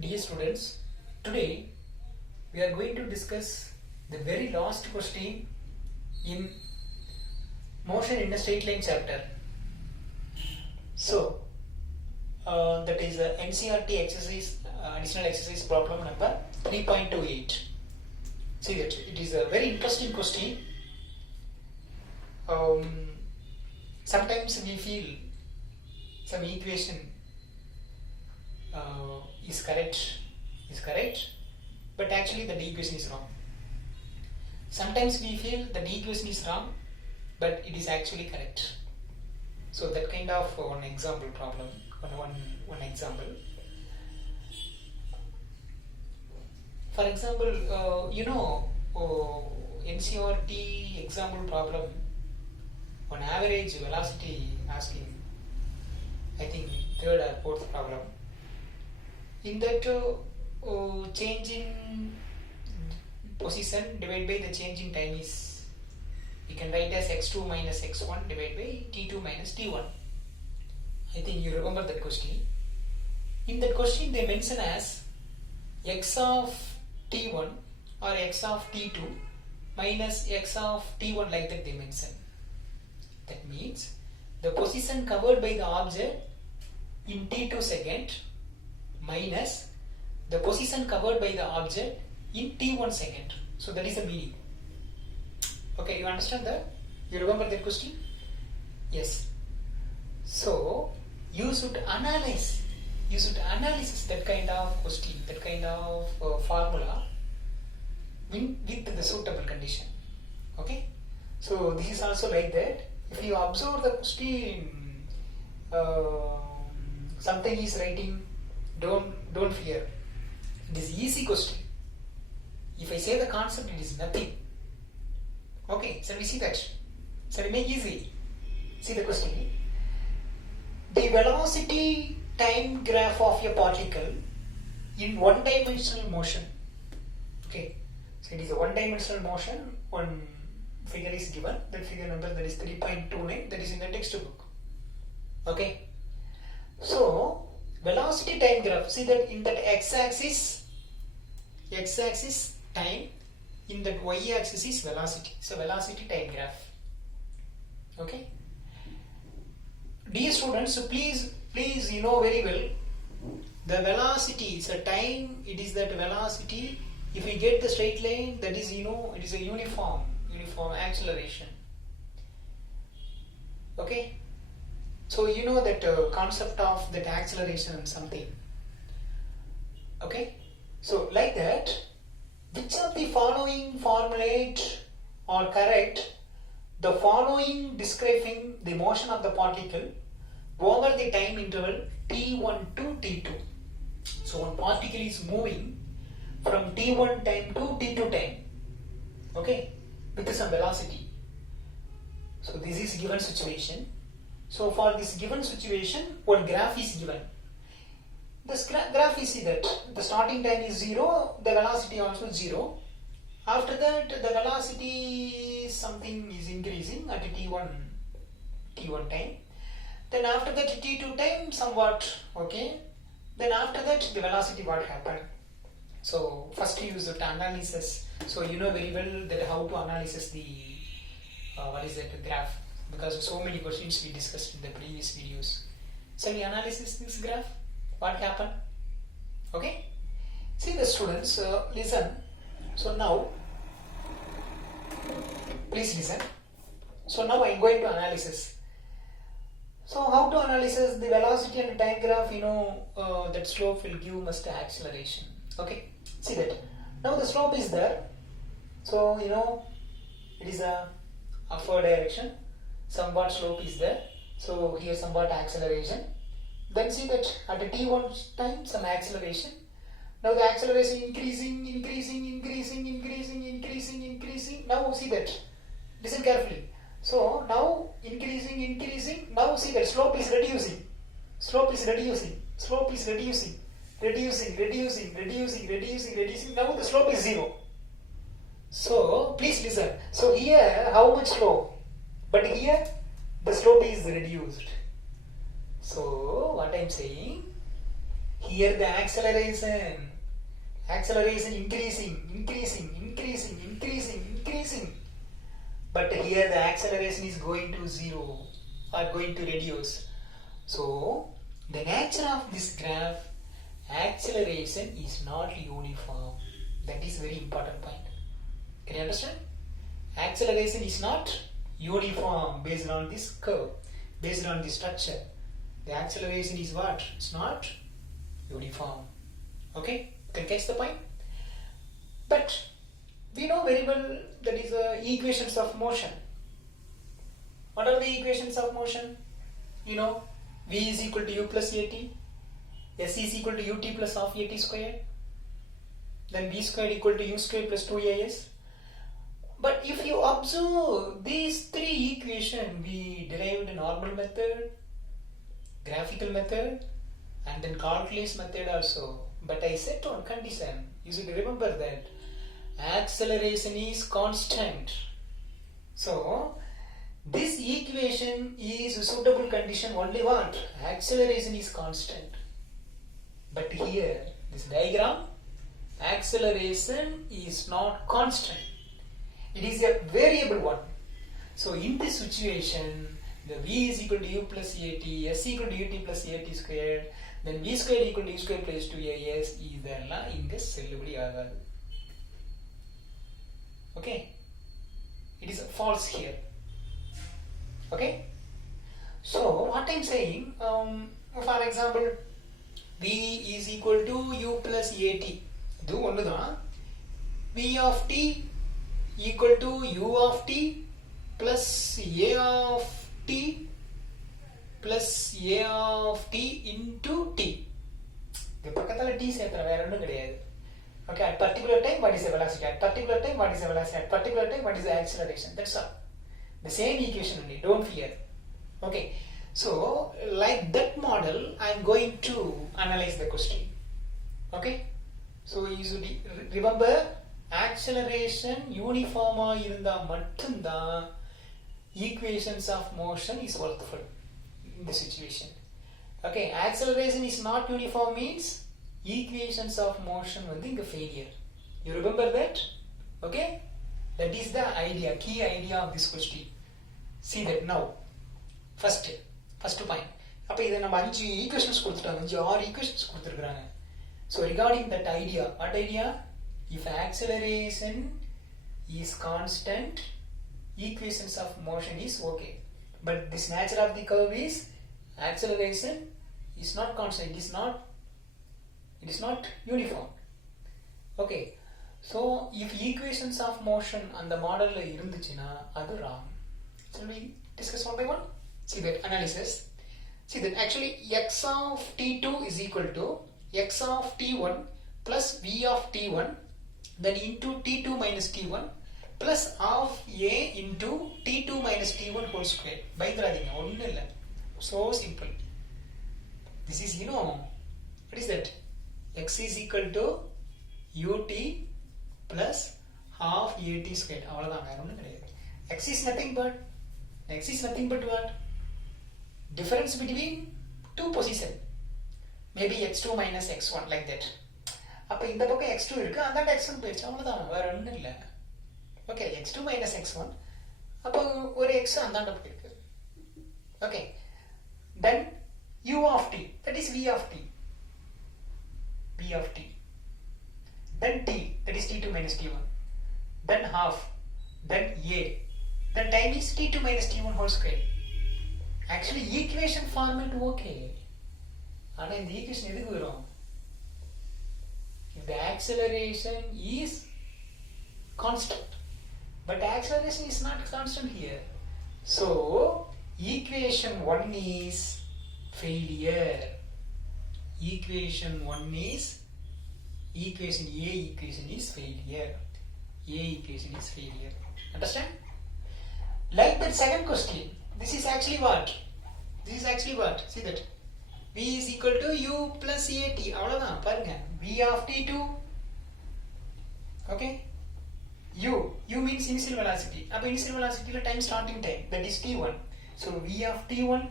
Dear students, today we are going to discuss the very last question in motion in a straight line chapter. So, that is Ncert exercise, additional exercise problem number 3.28. See that it is a very interesting question. Sometimes we feel some equation is correct, but actually the equation is wrong. Sometimes we feel the equation is wrong, but it is actually correct. So that kind of one example problem, one example. For example, Ncert example problem, on average velocity asking, I think third or fourth problem. In that changing position divided by the changing time is, we can write as x2 minus x1 divided by t2 minus t1. I think you remember that question. In that question they mention as x of t1 or x of t2 minus x of t1, like that they mention. That means the position covered by the object in t2 second minus the position covered by the object in t1 second. So that is the meaning. Okay, you understand that? You remember that question? Yes. So you should analyze that kind of question, that kind of formula with the suitable condition. Okay. So this is also like that. If you observe the question, something is writing, don't fear. It is easy question. If I say the concept, it is nothing. Okay, so we see that. So we make easy. See the question. The velocity time graph of a particle in one-dimensional motion. Okay, so it is a one-dimensional motion. One figure is given. That figure number, that is 3.29. That is in the textbook. Okay. So velocity time graph. See that in that x-axis time, in that y-axis is velocity. So velocity time graph. Okay. Dear students, so please you know very well, the velocity is a time. It is that velocity. If we get the straight line, that is, it is a uniform acceleration. Okay. So you know that concept of that acceleration something. Okay. So like that, which of the following formulate or correct the following describing the motion of the particle over the time interval t1 to t2. So one particle is moving from t1 time to t2 time. Okay, with some velocity. So this is given situation. So for this given situation, one graph is given. This graph is see that the starting time is 0, the velocity also 0. After that, the velocity something is increasing at t1 time. Then after that t2 time somewhat, okay. Then after that the velocity what happened. So first we use the analysis. So you know very well that how to analyze the graph, because so many questions we discussed in the previous videos. So we analyze this graph. What happened? Okay. See the students, listen. So now, please listen. So now I am going to analysis. So how to analyze the velocity and the time graph? That slope will give us the acceleration. Okay. See that. Now the slope is there. So it is a upward direction. Somewhat slope is there. So here somewhat acceleration. Then see that at a t1 time some acceleration. Now the acceleration increasing. Now see that. Listen carefully. So now increasing. Now see that slope is reducing. Reducing. Now the slope is 0. So please listen. So here how much slope? But here the slope is reduced. So what I am saying, Here the acceleration increasing. But here the acceleration is going to zero or going to reduce. So the nature of this graph, acceleration is not uniform. That is very important point. Can you understand? Acceleration is not uniform based on this curve, based on this structure. The acceleration is what? It's not uniform. Okay? Can you catch the point? But we know very well that is equations of motion. What are the equations of motion? You know, V is equal to U plus AT, S is equal to UT plus half AT square, then V square equal to U square plus 2AS. But if you observe these three equations, we derived a normal method, graphical method, and then calculus method also. But I set one condition. You should remember that acceleration is constant. So this equation is a suitable condition only what? Acceleration is constant. But here, this diagram, acceleration is not constant. It is a variable one. So in this situation, the V is equal to U plus AT, S equal to UT plus AT square, then V square equal to U square plus 2AS, இதெல்லாம் இங்க செல்லுபடி ஆகாது. Okay? It is false here. Okay? So what I am saying, for example, V is equal to U plus AT. இது ஒண்ணுதான். V of t equal to U of t plus A of t plus A of t into t. இது பக்கத்துல t சேர்த்தற வேற ஒண்ணும் கிடையாது. Okay, at particular time what is the velocity? At particular time what is the velocity? At particular time what is the acceleration? That's all. The same equation only. Don't fear. Okay. So like that model, I am going to analyze the question. Okay. So you should remember, acceleration uniform இருந்தா மட்டும்தான் equations of motion is worthful in the situation. Okay, acceleration is not uniform means equations of motion வந்து இங்க failure. You remember that? Okay, that is the idea, key idea of this question. See that now. First point. அப்ப இத நம்ம 5 equations கொடுத்துட்டாங்க, 6 equations கொடுத்திருக்காங்க. So regarding that idea, what idea? If acceleration is constant, equations of motion is okay. But this nature of the curve is acceleration is not constant. It is not uniform. Okay. So if equations of motion on the model la irunduchina, adu wrong. Shall we discuss one by one? See that analysis. See that actually x of t2 is equal to x of t1 plus v of t1 then into t2 minus t1 plus of a into t2 minus t1 whole square. Bayadradinga onnu illa. So simple. This is, you know, what is that? X is equal to ut plus half at square. Avladhaan வேற ஒண்ணும் கிடையாது. X is nothing but what? Difference between two positions. Maybe x2 minus x1 like that. அப்ப இந்த பக்கம் x2 இருக்கு, அந்த x1 போயிடுச்சு, அவ்வளவுதான், வேற ஒண்ணும் இல்ல. Okay, x2 minus x1. அப்ப ஒரு x அந்தாண்ட போயிருக்கு. Okay. Then u of t, that is v of t. Then t, that is t2 minus t1. Then half. Then a. Then time is t2 minus t1 whole square. Actually equation format okay. ஆனா இந்த equation எதுக்கு வரும்? If the acceleration is constant, but acceleration is not constant here. So equation 1 is failure. Equation A equation is failure. Understand? Like that second question, this is actually what? See that? V is equal to U plus AT. அவ்வளவுதான், பாருங்க. V of t2. Okay? U means initial velocity. அப்ப initial velocity ல time starting time, that is t1. So V of t1,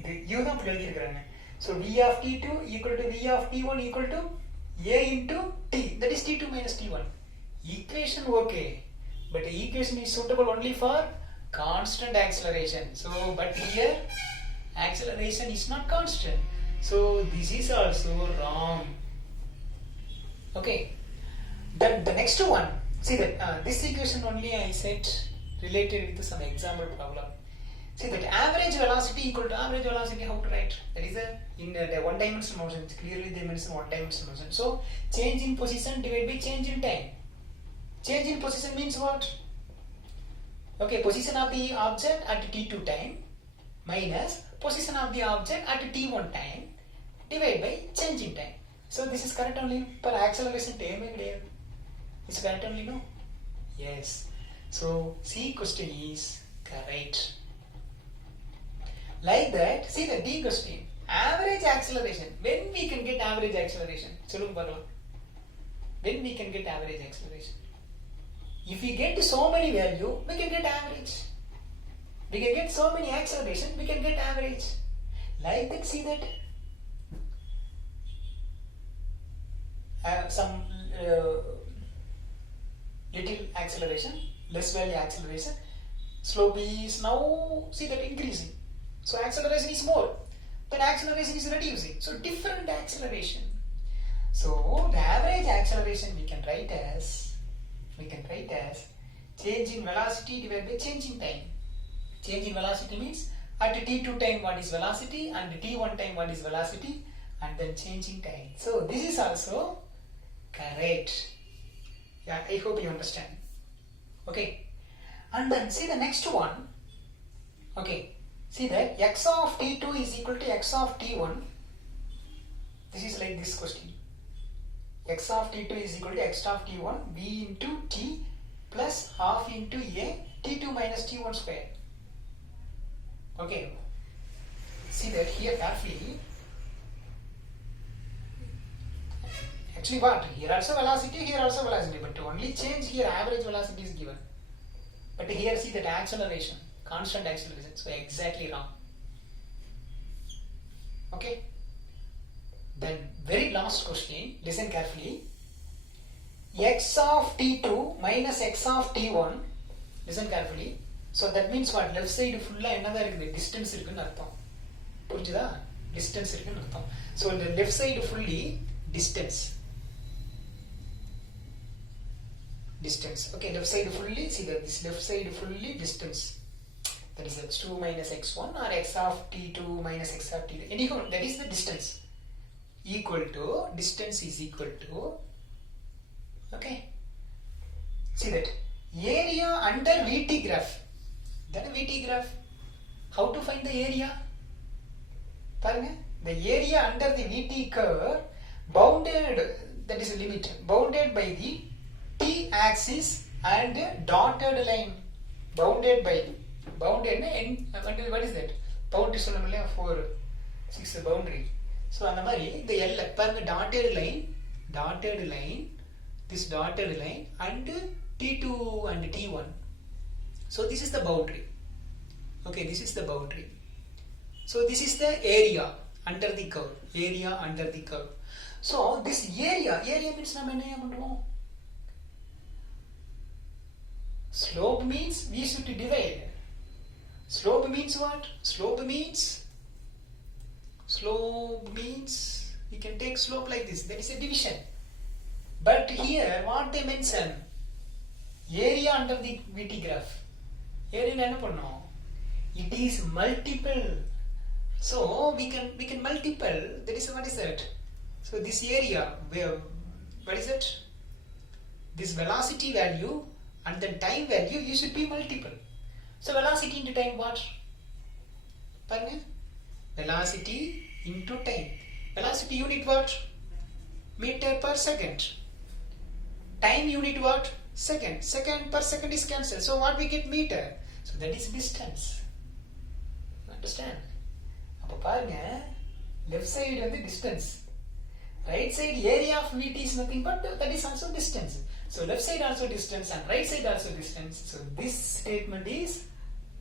இது U தான் இப்படி எழுதியிருக்கிறாங்க. So V of T2 equal to V of T1 equal to A into T. That is T2 minus T1. Equation okay, but the equation is suitable only for constant acceleration. So, but here acceleration is not constant. So this is also wrong. Okay. Then the next one. See that this equation only I said related with some example problem. See that average velocity equal to average velocity, how to write? That is in the one dimensional motion. Clearly they mention one dimensional motion. So change in position divided by change in time. Change in position means what? Okay, position of the object at t2 time minus position of the object at t1 time divided by change in time. So this is correct only for acceleration time. Is correct only, no? Yes. So C question is correct. Like that, see the D question. Average acceleration. When we can get average acceleration? When we can get average acceleration? If we get so many value, we can get average. We can get so many acceleration, we can get average. Like that, see that. Some little acceleration, less value acceleration. Slope is now, see that, increasing. So acceleration is more. Then acceleration is reducing. So different acceleration. So the average acceleration we can write as change in velocity divided by change in time. Change in velocity means at t2 time what is velocity and t1 time what is velocity, and then change in time. So this is also correct. Yeah, I hope you understand. Okay. And then see the next one. Okay. See that x of t2 is equal to x of t1. This is like this question. X of t2 is equal to x of t1 b into t plus half into a t2 minus t1 square. Okay. See that here carefully. Actually what? Here also velocity, here also velocity, but only change here average velocity is given. But here see that acceleration, constant acceleration, so exactly wrong. Okay. Then very last question, listen carefully. X of t2 minus x of t1, listen carefully. So that means what? Left side full another distance irukku artham. Purinjudha? Distance irukku artham. So the left side fully distance. Distance. Okay, left side fully, see that this left side fully distance. That is x2 minus x1 or x of t2 minus x of t2. Anyhow, that is the distance. Equal to, distance is equal to, okay. See that area under VT graph. Then VT graph. How to find the area? The area under the VT curve bounded, that is a limit, bounded by the T axis and dotted line. Bounded by, bounded, what is that? Boundary 4, 6 boundary. So the L, dotted line, this dotted line and T2 and T1. So this is the boundary. Okay, this is the boundary. So this is the area under the curve. Area under the curve. So this area means slope means we should divide. Slope means what? Slope means we can take slope like this. That is a division. But here what they mention? Area under the VT graph. Area it is multiple. So we can multiple. That is, what is that? So this area, where, what is it? This velocity value and then time value, you should be multiple. So velocity into time what? Velocity into time. Velocity unit what? Meter per second. Time unit what? Second. Second per second is cancelled. So what we get? Meter. So that is distance. Understand? Left side is the distance. Right side area of VT is nothing but that is also distance. So left side also distance and right side also distance. So this statement is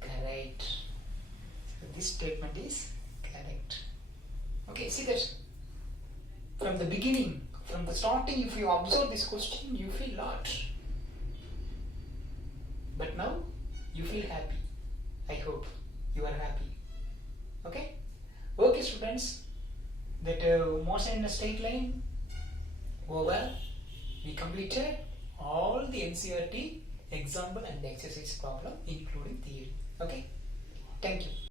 correct. So this statement is correct. Okay, see that from the beginning, from the starting, if you observe this question, you feel lot. But now you feel happy. I hope you are happy. Okay? Okay, students, that motion in a straight line over. We completed all the NCERT example and exercise problem, including theory. Okay? Thank you.